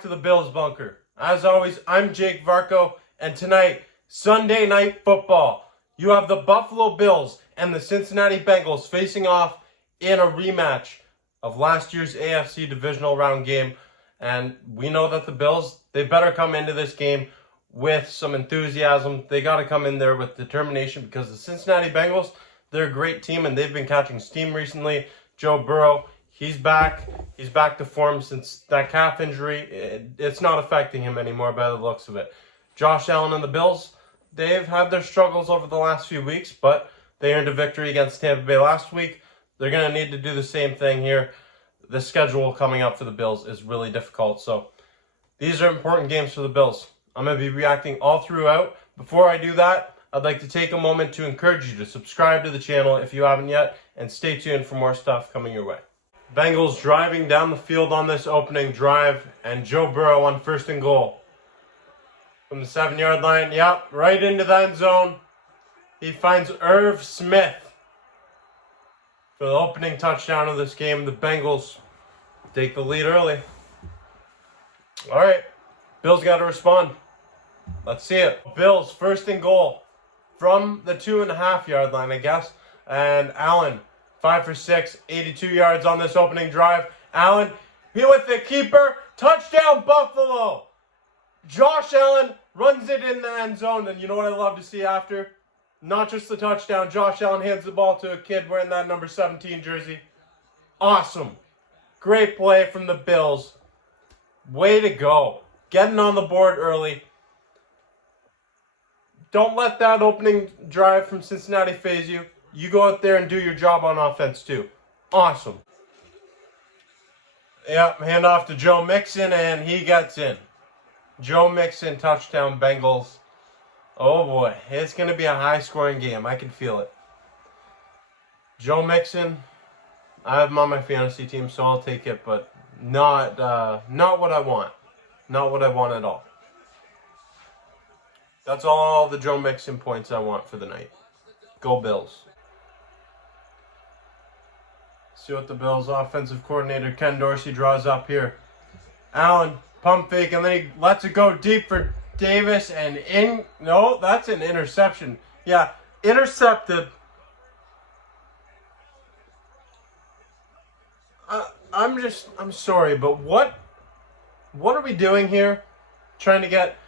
back to the Bills bunker. As always, I'm Jake Varco, and tonight, Sunday Night Football. You have the Buffalo Bills and the Cincinnati Bengals facing off in a rematch of last year's AFC divisional round game. And we know that the Bills, they better come into this game with some enthusiasm. They got to come in there with determination because the Cincinnati Bengals, they're a great team and they've been catching steam recently. Joe Burrow, he's back. He's back to form since that calf injury. It's not affecting him anymore by the looks of it. Josh Allen and the Bills, they've had their struggles over the last few weeks, but they earned a victory against Tampa Bay last week. They're going to need to do the same thing here. The schedule coming up for the Bills is really difficult, so these are important games for the Bills. I'm going to be reacting all throughout. Before I do that, I'd like to take a moment to encourage you to subscribe to the channel if you haven't yet, and stay tuned for more stuff coming your way. Bengals driving down the field on this opening drive, and Joe Burrow on 1st and goal. From the 7-yard line, yep, right into the end zone. He finds Irv Smith for the opening touchdown of this game. The Bengals take the lead early. All right, Bills got to respond. Let's see it. Bills 1st and goal from the 2.5-yard line, I guess. And Allen, 5 for 6, 82 yards on this opening drive. Allen, he with the keeper. Touchdown, Buffalo. Josh Allen runs it in the end zone. And you know what I love to see after? Not just the touchdown. Josh Allen hands the ball to a kid wearing that number 17 jersey. Awesome. Great play from the Bills. Way to go. Getting on the board early. Don't let that opening drive from Cincinnati faze you. You go out there and do your job on offense too. Awesome. Yep, hand off to Joe Mixon and he gets in. Joe Mixon, touchdown Bengals. Oh boy, it's going to be a high-scoring game. I can feel it. Joe Mixon, I have him on my fantasy team, so I'll take it, but not what I want. Not what I want at all. That's all the Joe Mixon points I want for the night. Go Bills. See what the Bills offensive coordinator Ken Dorsey draws up here. Allen, pump fake, and then he lets it go deep for Davis, and no, that's an interception. Yeah, intercepted. I'm sorry, but what are we doing here? Trying to get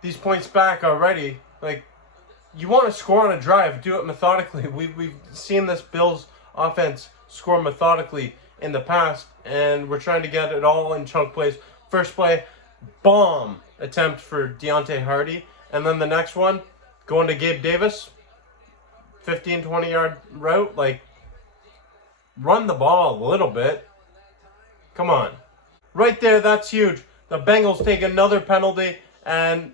these points back already. Like, you want to score on a drive, do it methodically. We've seen this Bills offense score methodically in the past, and we're trying to get it all in chunk plays. First play, bomb attempt for Deontay Hardy, and then the next one, going to Gabe Davis, 15, 20-yard route. Like, run the ball a little bit. Come on. Right there, that's huge. The Bengals take another penalty, and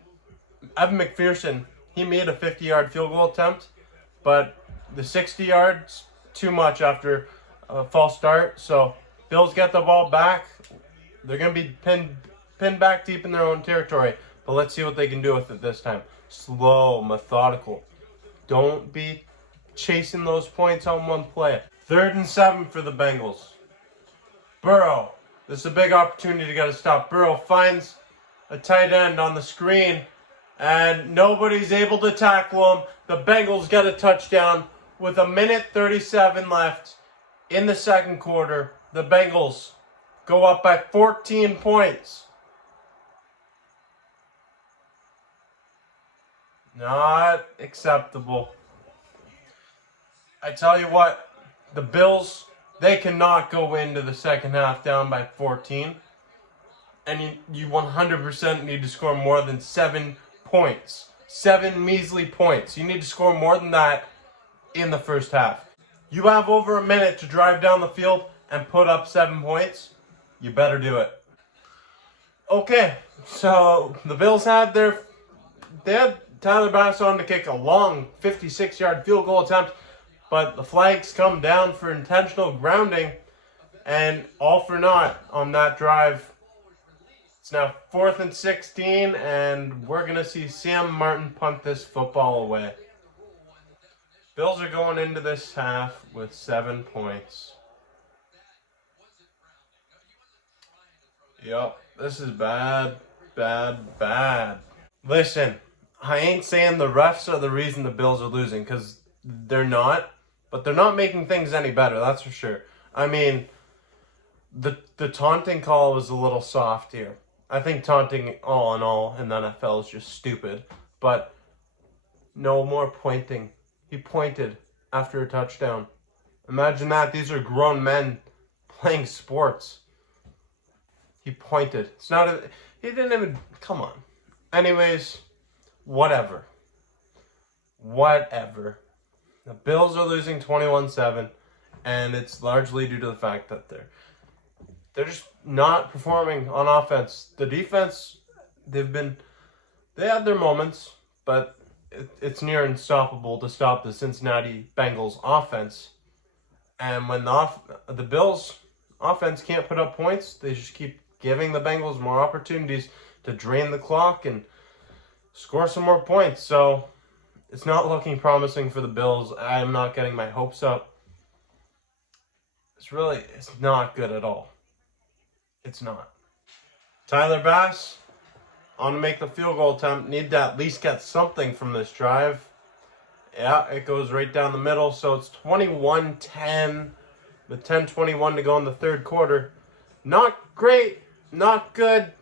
Evan McPherson, he made a 50-yard field goal attempt, but the 60 yards, too much after a false start. So Bills get the ball back. They're going to be pinned back deep in their own territory, but let's see what they can do with it this time. Slow, methodical. Don't be chasing those points on one play. 3rd and 7 for the Bengals. Burrow, this is a big opportunity to get a stop. Burrow finds a tight end on the screen, and nobody's able to tackle him. The Bengals get a touchdown with 1:37 left in the second quarter. The Bengals go up by 14 points. Not acceptable. I tell you what, the Bills, they cannot go into the second half down by 14. And you 100% need to score more than 7 points. 7 measly points. You need to score more than that in the first half. You have over a minute to drive down the field and put up 7 points. You better do it. Okay, so the Bills had Tyler Bass on to kick a long 56-yard field goal attempt, but the flags come down for intentional grounding, and all for naught on that drive. It's now 4th and 16, and we're going to see Sam Martin punt this football away. Bills are going into this half with 7 points. Yep, this is bad, bad, bad. Listen, I ain't saying the refs are the reason the Bills are losing, because they're not, but they're not making things any better, that's for sure. I mean, the taunting call was a little soft here. I think taunting, all in all, in the NFL is just stupid, but no more pointing. He pointed after a touchdown. Imagine that. These are grown men playing sports. He pointed. It's not a, he didn't even, come on. Anyways, whatever. Whatever. The Bills are losing 21-7, and it's largely due to the fact that they're just not performing on offense. The defense, they had their moments, but it's near unstoppable to stop the Cincinnati Bengals offense. And when the Bills offense can't put up points, they just keep giving the Bengals more opportunities to drain the clock and score some more points. So it's not looking promising for the Bills. I'm not getting my hopes up. It's not good at all. It's not. Tyler Bass on to make the field goal attempt. Need to at least get something from this drive. Yeah, it goes right down the middle. So it's 21-10 with 10:21 to go in the third quarter. Not great. Not good.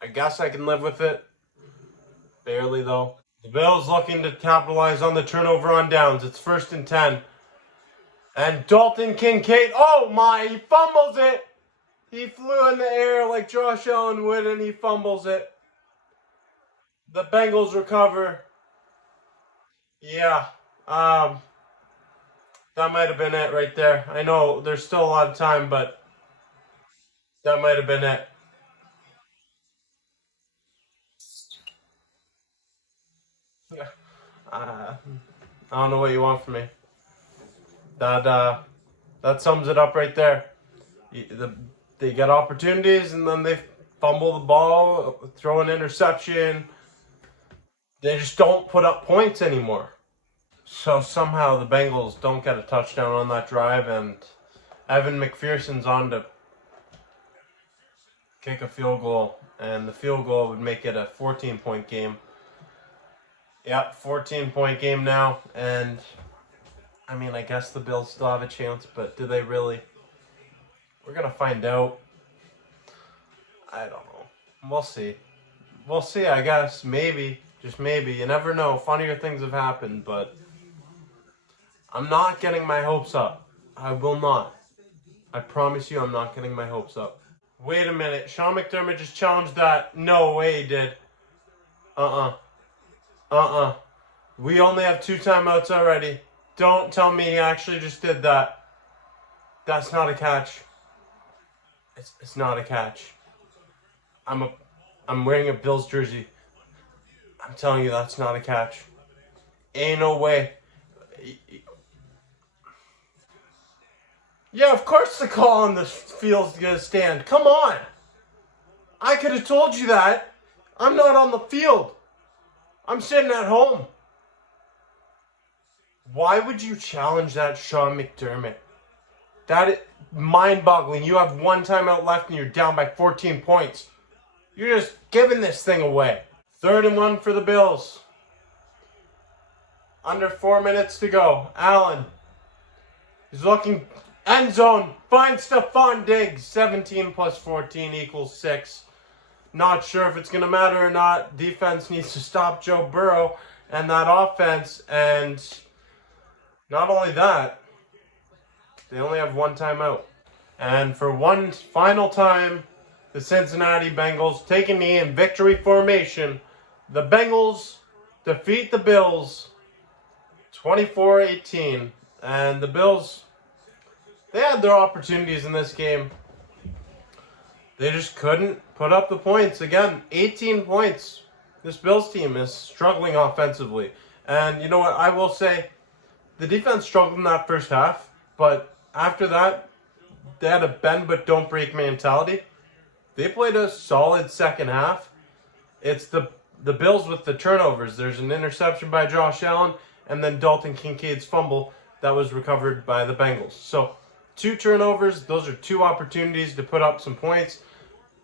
I guess I can live with it. Barely, though. The Bills looking to capitalize on the turnover on downs. It's 1st and 10. And Dalton Kincaid, oh my, he fumbles it. He flew in the air like Josh Allen would, and he fumbles it. The Bengals recover. Yeah, that might have been it right there. I know there's still a lot of time, but that might have been it. I don't know what you want from me. That sums it up right there. They get opportunities and then they fumble the ball, throw an interception. They just don't put up points anymore. So somehow the Bengals don't get a touchdown on that drive, and Evan McPherson's on to kick a field goal, and the field goal would make it a 14-point game. Yep, 14-point game now, and I mean, I guess the Bills still have a chance, but do they really? We're going to find out. I don't know. We'll see. We'll see, I guess. Maybe. Just maybe. You never know. Funnier things have happened, but I'm not getting my hopes up. I will not. I promise you I'm not getting my hopes up. Wait a minute. Sean McDermott just challenged that. No way he did. We only have 2 timeouts already. Don't tell me he actually just did that. That's not a catch. It's not a catch. I'm wearing a Bills jersey. I'm telling you, that's not a catch. Ain't no way. Yeah, of course the call on the field's gonna stand. Come on. I could have told you that. I'm not on the field. I'm sitting at home. Why would you challenge that, Sean McDermott? That is mind-boggling. You have 1 timeout left and you're down by 14 points. You're just giving this thing away. 3rd and 1 for the Bills. Under 4 minutes to go. Allen is looking end zone. Finds Stephon Diggs. 17 plus 14 equals 6. Not sure if it's going to matter or not. Defense needs to stop Joe Burrow and that offense. And not only that, they only have 1 timeout. And for one final time, the Cincinnati Bengals take a knee in victory formation. The Bengals defeat the Bills 24-18. And the Bills, they had their opportunities in this game. They just couldn't put up the points. Again, 18 points. This Bills team is struggling offensively. And you know what? I will say, the defense struggled in that first half. But after that, they had a bend but don't break mentality. They played a solid second half. It's the Bills with the turnovers. There's an interception by Josh Allen, and then Dalton Kincaid's fumble that was recovered by the Bengals. So 2 turnovers, those are 2 opportunities to put up some points.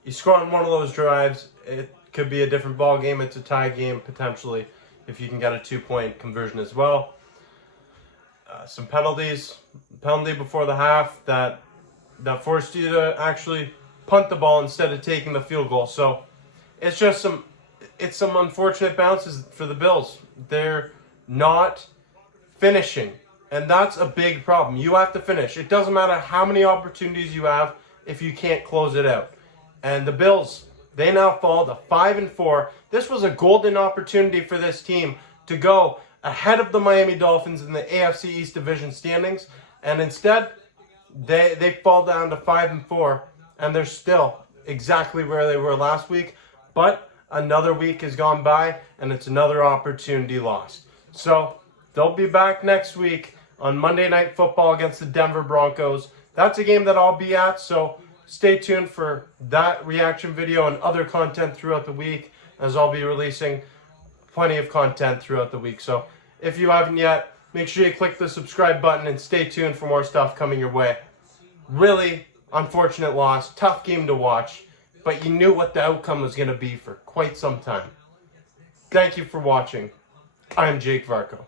You score on one of those drives, it could be a different ball game. It's a tie game potentially if you can get a 2-point conversion as well. Some penalties, penalty before the half that forced you to actually punt the ball instead of taking the field goal. So it's just some unfortunate bounces for the Bills. They're not finishing, and that's a big problem. You have to finish. It doesn't matter how many opportunities you have if you can't close it out. And the Bills, they now fall to 5-4. This was a golden opportunity for this team to go ahead of the Miami Dolphins in the AFC East Division standings, and instead they fall down to 5-4, and they're still exactly where they were last week. But another week has gone by, and it's another opportunity lost. So they'll be back next week on Monday Night Football against the Denver Broncos. That's a game that I'll be at, so stay tuned for that reaction video and other content throughout the week, as I'll be releasing plenty of content throughout the week. So if you haven't yet, make sure you click the subscribe button and stay tuned for more stuff coming your way. Really unfortunate loss, tough game to watch, but you knew what the outcome was going to be for quite some time. Thank you for watching. I'm Jake Varco.